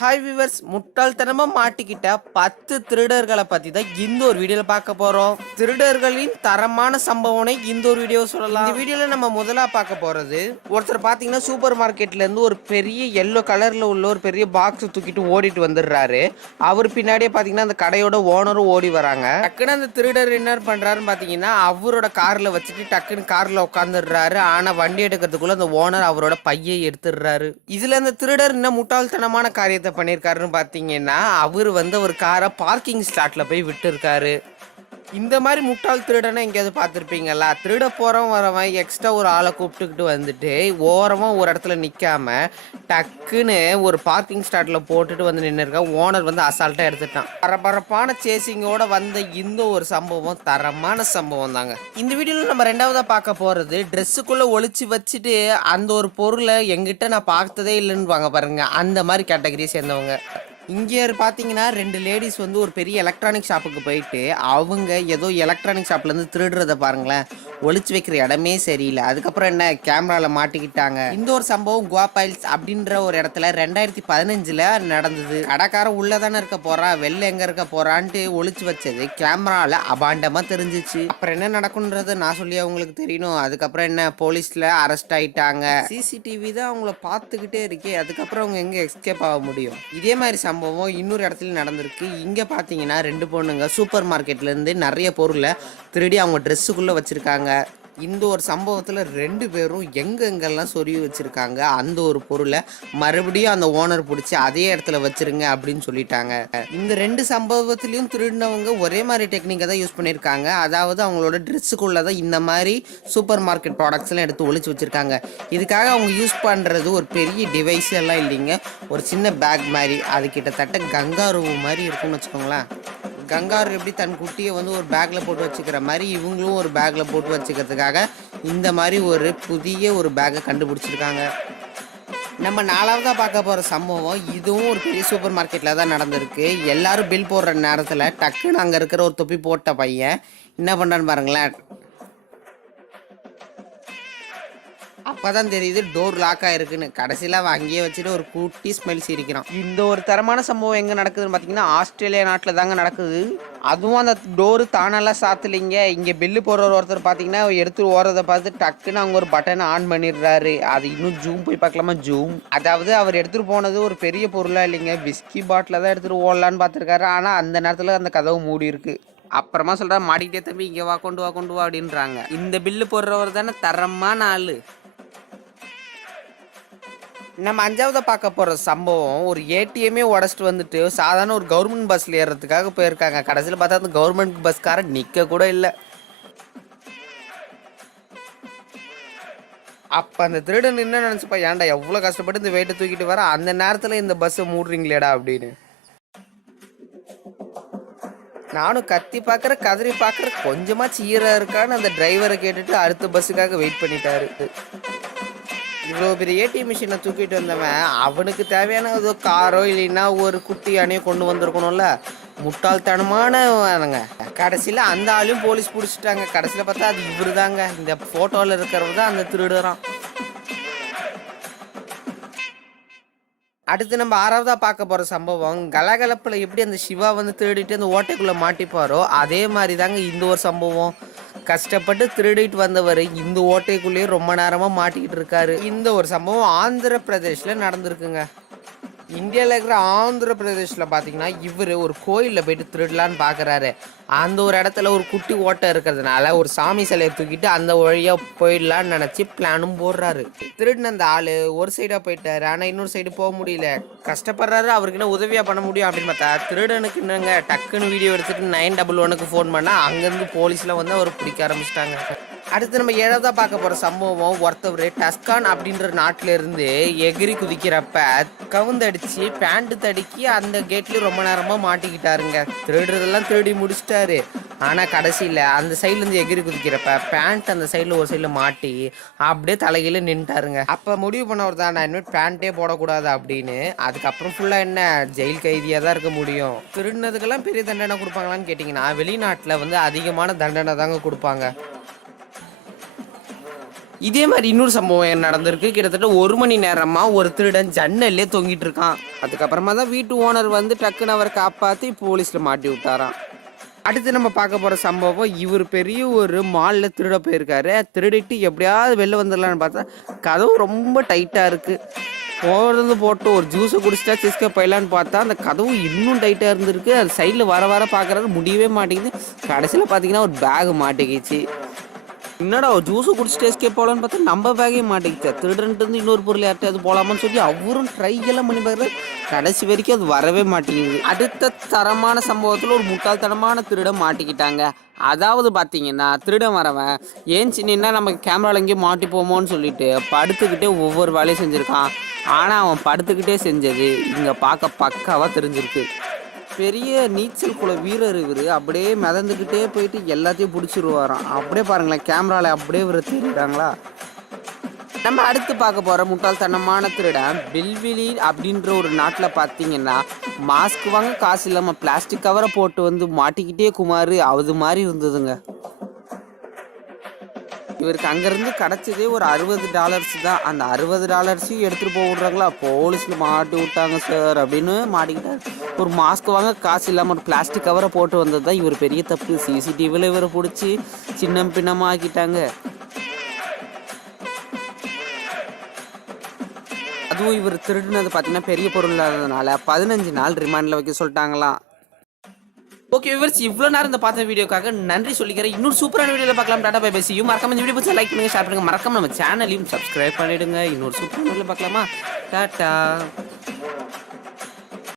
Hi viewers, முட்டாள்தனமா மாட்டிக்கிட்ட 10 திருடர்களை பத்தி தான் இந்த ஒரு வீடியோல பார்க்க போறோம். திருடர்களின் தரமான சம்பவனை இந்த ஒரு வீடியோ சொல்லலாம். இந்த வீடியோல நம்ம முதலா பார்க்க போறது, ஒருத்தர் பாத்தீங்கன்னா சூப்பர் மார்க்கெட்ல இருந்து ஒரு பெரிய எல்லோ கலர்ல உள்ள ஒரு பெரிய பாக்ஸ் தூக்கிட்டு ஓடிட்டு வந்துடுறாரு. அவர் பின்னாடியே பாத்தீங்கன்னா அந்த கடையோட ஓனரும் ஓடி வராங்க. டக்குன்னு அந்த திருடர் என்ன பண்றாருன்னு பாத்தீங்கன்னா அவரோட கார்ல வச்சுட்டு டக்குன்னு கார்ல உட்காந்துடுறாரு. ஆனா வண்டி எடுக்கிறதுக்குள்ள அந்த ஓனர் அவரோட பையை எடுத்துடுறாரு. இதுல அந்த திருடர் இன்னும் முட்டாள்தனமான காரியத்தை பண்ணிருக்காருன்னு பாத்தீங்கன்னா அவர் ஒரு காரை பார்க்கிங் ஸ்லாட்ல போய் விட்டு இருக்காரு. இந்த மாதிரி முட்டாள் திருடனை எங்கேயாவது பார்த்துருப்பீங்களா? திருட போகிறவன் வரவன் எக்ஸ்ட்ரா ஒரு ஆளை கூப்பிட்டுக்கிட்டு வந்துட்டு ஓரமாக ஒரு இடத்துல நிற்காம டக்குன்னு ஒரு பார்க்கிங் ஸ்டாட்டில் போட்டுட்டு வந்து நின்று இருக்கா. ஓனர் அசால்ட்டாக எடுத்துட்டான். பரபரப்பான சேசிங்கோட வந்த இந்த ஒரு சம்பவம் தரமான சம்பவம் தாங்க. இந்த வீடியோவில் நம்ம ரெண்டாவதாக பார்க்க போகிறது, ட்ரெஸ்ஸுக்குள்ளே ஒளிச்சு வச்சுட்டு அந்த ஒரு பொருளை எங்கிட்ட நான் பார்த்ததே இல்லைன்னு வாங்க பாருங்க, அந்த மாதிரி கேட்டகரியை சேர்ந்தவங்க. இங்கே பார்த்தீங்கன்னா 2 லேடிஸ் ஒரு பெரிய எலக்ட்ரானிக் ஷாப்புக்கு போயிட்டு அவங்க ஏதோ எலக்ட்ரானிக் ஷாப்லேருந்து திருடுறத பாருங்களேன். ஒளிச்சு வைக்கிற இடமே சரியில்லை. அதுக்கப்புறம் என்ன, கேமராவில் மாட்டிக்கிட்டாங்க. இந்த ஒரு சம்பவம் குவாபைல்ஸ் அப்படின்ற ஒரு இடத்துல 2015 நடந்தது. கடைக்காரன் உள்ளே தானே இருக்க போறா, வெளில எங்கே இருக்க போறான்ட்டு ஒளிச்சு வச்சது கேமராவில் அபாண்டமாக தெரிஞ்சிச்சு. அப்புறம் என்ன நடக்கும்ன்றது நான் சொல்லி அவங்களுக்கு தெரியணும். அதுக்கப்புறம் என்ன, போலீஸில் அரெஸ்ட் ஆயிட்டாங்க. சிசிடிவி தான் அவங்கள பார்த்துக்கிட்டே இருக்கே, அதுக்கப்புறம் அவங்க எங்கே எஸ்கேப் ஆக முடியும்? இதே மாதிரி சம்பவம் இன்னொரு இடத்துல நடந்திருக்கு. இங்க பாத்தீங்கன்னா 2 பொண்ணுங்க சூப்பர் மார்க்கெட்ல இருந்து நிறைய பொருளை திருடி அவங்க ட்ரெஸ்ஸுக்குள்ள வச்சிருக்காங்க. இந்த ஒரு சம்பவத்துல 2 பேரும் எங்கெங்கெல்லாம் சொருவி வச்சிருக்காங்க அந்த ஒரு பொருளை மறுபடியும் அந்த ஓனர் பிடிச்சி அதே இடத்துல வச்சிருங்க அப்படின்னு சொல்லிட்டாங்க. இந்த 2 சம்பவத்திலையும் திருடினவங்க ஒரே மாதிரி டெக்னிக்கை தான் யூஸ் பண்ணியிருக்காங்க. அதாவது அவங்களோட ட்ரெஸ்ஸுக்குள்ளதான் இந்த மாதிரி சூப்பர் மார்க்கெட் ப்ராடக்ட்ஸ் எல்லாம் எடுத்து ஒளிச்சு வச்சிருக்காங்க. இதுக்காக அவங்க யூஸ் பண்றது ஒரு பெரிய டிவைஸ் எல்லாம் இல்லைங்க, ஒரு சின்ன பேக் மாதிரி. அது கிட்டத்தட்ட கங்காரு மாதிரி இருக்கும்னு வச்சுக்கோங்களேன். கங்காரு எப்படி தன் குட்டியை ஒரு பேக்கில் போட்டு வச்சுக்கிற மாதிரி இவங்களும் ஒரு பேக்கில் போட்டு வச்சுக்கிறதுக்காக இந்த மாதிரி ஒரு புதிய ஒரு பேக்கை கண்டுபிடிச்சிருக்காங்க. நம்ம 4வதாக பார்க்க போகிற சம்பவம் இதுவும் ஒரு பெரிய சூப்பர் மார்க்கெட்டில் தான் நடந்திருக்கு. எல்லாரும் பில் போடுற நேரத்தில் டக்குன்னு அங்கே இருக்கிற ஒரு தொப்பி போட்ட பையன் என்ன பண்ணுறான்னு பாருங்களேன். அப்பதான் தெரியுது டோர் லாக் ஆயிருக்குன்னு. கடைசியில் அவன் அங்கேயே வச்சுட்டு ஒரு குட்டி ஸ்மெல் சிரிக்கிறான். இந்த ஒரு தரமான சம்பவம் எங்கே நடக்குதுன்னு பார்த்தீங்கன்னா ஆஸ்திரேலியா நாட்டில் தாங்க நடக்குது. அதுவும் அந்த டோரு தானெல்லாம் சாத்தலைங்க. இங்கே பில்லு போடுற ஒருத்தர் பார்த்தீங்கன்னா எடுத்து ஓடுறதை பார்த்து டக்குன்னு அவங்க ஒரு பட்டனை ஆன் பண்ணிடுறாரு. அது இன்னும் ஜூம் போய் பார்க்கலாமா, ஜூம். அதாவது அவர் எடுத்துகிட்டு போனது ஒரு பெரிய பொருளாக இல்லைங்க, விஸ்கி பாட்டில் தான் எடுத்துகிட்டு ஓடலான்னு பார்த்துருக்காரு. ஆனால் அந்த நேரத்தில் அந்த கதவு மூடி இருக்கு. அப்புறமா சொல்கிறா, மாட்டிக்கிட்டே தம்பி இங்கே வா, கொண்டு வா கொண்டு வா அப்படின்றாங்க. இந்த பில்லு போடுறவர் தானே தரமான ஆள். நம்ம 5வதாக பார்க்க போகிற சம்பவம், ஒரு ஏடிஎம்மே உடச்சிட்டு வந்துட்டு சாதாரண ஒரு கவர்மெண்ட் பஸ்ஸில் ஏறுறதுக்காக போயிருக்காங்க. கடைசியில் பார்த்தா அந்த கவர்மெண்ட் பஸ்காரன் நிற்க கூட இல்லை. அப்போ அந்த திருடன் என்ன நினச்சிப்பா, ஏன்டா எவ்வளோ கஷ்டப்பட்டு இந்த வெயிட்டை தூக்கிட்டு வர, அந்த நேரத்தில் இந்த பஸ்ஸை மூடுறீங்களேடா அப்படின்னு. நானும் கத்தி பார்க்குற கதறி பார்க்குற கொஞ்சமாக சீராக இருக்கான்னு அந்த டிரைவரை கேட்டுட்டு அடுத்த பஸ்ஸுக்காக வெயிட் பண்ணிட்டாரு. இவ்வளோ பெரிய ஏடிஎம் மிஷினை தூக்கிட்டு வந்தவன் அவனுக்கு தேவையான ஏதோ காரோ இல்லைன்னா ஒரு குட்டி யானையோ கொண்டு வந்திருக்கணும்ல. முட்டாள்தனமானவங்க. கடைசியில் அந்த ஆளையும் போலீஸ் பிடிச்சிட்டாங்க. கடைசியில் பார்த்தா அது இவரு தாங்க, இந்த ஃபோட்டோவில் இருக்கிறவர் தான் அந்த திருடுறான். அடுத்து நம்ம 6வதாக பார்க்க போகிற சம்பவம், கலகலப்பில் எப்படி அந்த சிவா திருடிட்டு அந்த ஓட்டைக்குள்ளே மாட்டிப்பாரோ அதே மாதிரி தாங்க இந்த ஒரு சம்பவம். கஷ்டப்பட்டு திருடிட்டு வந்தவர் இந்த ஓட்டைக்குள்ளேயே ரொம்ப நேரமாக மாட்டிக்கிட்டு இருக்காரு. இந்த ஒரு சம்பவம் ஆந்திர பிரதேஷில் நடந்திருக்குங்க. இந்தியாவில் இருக்கிற ஆந்திர பிரதேஷில் பார்த்தீங்கன்னா இவர் ஒரு கோயிலில் போயிட்டு திருடலான்னு பார்க்குறாரு. அந்த ஒரு இடத்துல ஒரு குட்டி ஓட்டை இருக்கிறதுனால ஒரு சாமி சிலையை தூக்கிட்டு அந்த வழியாக போயிடலான்னு நினச்சி பிளானும் போடுறாரு. திருடின அந்த ஆள் ஒரு சைடாக போயிட்டாரு, ஆனால் இன்னொரு சைடு போக முடியல. கஷ்டப்படுறாரு. அவருக்கு என்ன உதவியாக பண்ண முடியும் அப்படின்னு பார்த்தா திருடனுக்கு என்னங்க, டக்குன்னு வீடியோ எடுத்துகிட்டு 911க்கு ஃபோன் பண்ணால் அங்கேருந்து போலீஸில் அவர் பிடிக்க ஆரம்பிச்சிட்டாங்க. அடுத்து நம்ம 7வதாக பார்க்க போகிற சம்பவம், ஒருத்தவர் டஸ்கான் அப்படின்ற நாட்டில இருந்து எகிரி குதிக்கிறப்ப கவுந்தடிச்சு பேண்ட் தடுக்கி அந்த கேட்லேயும் ரொம்ப நேரமாக மாட்டிக்கிட்டாருங்க. திருடுறதெல்லாம் திருடி முடிச்சிட்டாரு. ஆனால் கடைசியில் அந்த சைட்லேருந்து எகிரி குதிக்கிறப்ப பேண்ட் அந்த சைடில் ஒரு சைடில் மாட்டி அப்படியே தலைகீழ நின்ட்டாருங்க. அப்போ முடிவு பண்ணவர் தான், நான் இனிமேல் பேண்ட்டே போடக்கூடாது அப்படின்னு. அதுக்கப்புறம் ஃபுல்லாக என்ன, ஜெயில் கைதியாக தான் இருக்க முடியும். திருடினதுக்கெல்லாம் பெரிய தண்டனை கொடுப்பாங்களான்னு கேட்டிங்கன்னா வெளிநாட்டில் அதிகமான தண்டனை தாங்க கொடுப்பாங்க. இதே மாதிரி இன்னொரு சம்பவம் நடந்திருக்கு. கிட்டத்தட்ட 1 மணி நேரமா ஒரு திருடன் ஜன்னல்லே தொங்கிட்டு இருக்கான். அதுக்கப்புறமா தான் வீட்டு ஓனர் வந்து டக்குன்னு அவரை காப்பாற்றி போலீஸில் மாட்டி விட்டாராம். அடுத்து நம்ம பார்க்க போகிற சம்பவம், இவர் பெரிய ஒரு மாலில் திருட போயிருக்காரு. திருடிட்டு எப்படியாவது வெளில வந்துடலான்னு பார்த்தா கதவு ரொம்ப டைட்டாக இருக்குது. போகிறது போட்டு ஒரு ஜூஸை குடிச்சிட்டா சிஸ்க போயிடலான்னு பார்த்தா அந்த கதவு இன்னும் டைட்டாக இருந்திருக்கு. அது சைடில் வர வர பார்க்குறது முடியவே மாட்டேங்குது. கடைசியில் பார்த்தீங்கன்னா ஒரு பேக் மாட்டிக்கிச்சு. என்னடா ஒரு ஜூஸை குடிச்சிட்டு எஸ்கேப் போகலான்னு பார்த்தா நம்ம பேக்கே மாட்டிக்கிச்சு. திருடன்ட்டு இருந்து இன்னொரு பொருள் யார்ட்டாவது போகலாமான்னு சொல்லி அவரும் ட்ரை எல்லாம் பண்ணி பார்க்குறது. கடைசி வரைக்கும் அது வரவே மாட்டேங்குது. அடுத்த தரமான சம்பவத்தில் ஒரு முட்டாள்தனமான திருடன் மாட்டிக்கிட்டாங்க. அதாவது பார்த்தீங்கன்னா திருடன் வரவன் ஏன் சின்னா நம்ம கேமராவில் எங்கேயும் மாட்டி போமோன்னு சொல்லிட்டு படுத்துக்கிட்டே ஒவ்வொரு வேலையும் செஞ்சுருக்கான். ஆனால் அவன் படுத்துக்கிட்டே செஞ்சது இங்கே பார்க்க பக்காவாக தெரிஞ்சிருக்கு. பெரிய நீச்சல் குல வீரர் இவர். அப்படியே மிதந்துக்கிட்டே போயிட்டு எல்லாத்தையும் பிடிச்சிருவாராம். அப்படியே பாருங்களேன், கேமராவில் அப்படியே இவர் திருடுறாங்களா. நம்ம அடுத்து பார்க்க போகிற முட்டாள்தனமான திருடன் பெல்விலி அப்படின்ற ஒரு நாட்டில் பார்த்தீங்கன்னா மாஸ்க் வாங்க காசு இல்லாமல் பிளாஸ்டிக் கவரை போட்டு வந்து மாட்டிக்கிட்டே குமார் அது மாதிரி இருந்ததுங்க. இவருக்கு அங்கேருந்து கிடச்சதே ஒரு $60 தான். அந்த $60 எடுத்துகிட்டு போக விட்றாங்களா, போலீஸில் மாட்டி விட்டாங்க சார் அப்படின்னு மாட்டிக்கிட்டார். ஒரு மாஸ்க் வாங்க காசு இல்லாமல் ஒரு பிளாஸ்டிக் கவரை போட்டு வந்தது தான் இவர் பெரிய தப்பு. சிசிடிவியில் இவரை பிடிச்சி சின்ன பின்னமாக ஆக்கிட்டாங்க. அதுவும் இவர் திருடினது பார்த்தீங்கன்னா பெரிய பொருள் இல்லாததுனால 15 நாள் ரிமாண்டில் வைக்க சொல்லிட்டாங்களாம். ஓகே வியூவர்ஸ், இவ்வளோ நேரம் இந்த பார்த்த வீடியோக்காக நன்றி சொல்லிக்கிறேன். இன்னொரு சூப்பரான வீடியோவில் பார்க்கலாம். Tata bye bye. See you. மறக்காம இந்த வீடியோ பிடிச்சா லைக் பண்ணுங்க, ஷேர் பண்ணுங்க, மறக்காம நம்ம சேனலையும் சப்ஸ்கிரைப் பண்ணிடுங்க. இன்னொரு சூப்பரான வீடியோவில் பார்க்கலாமா? டாட்டா.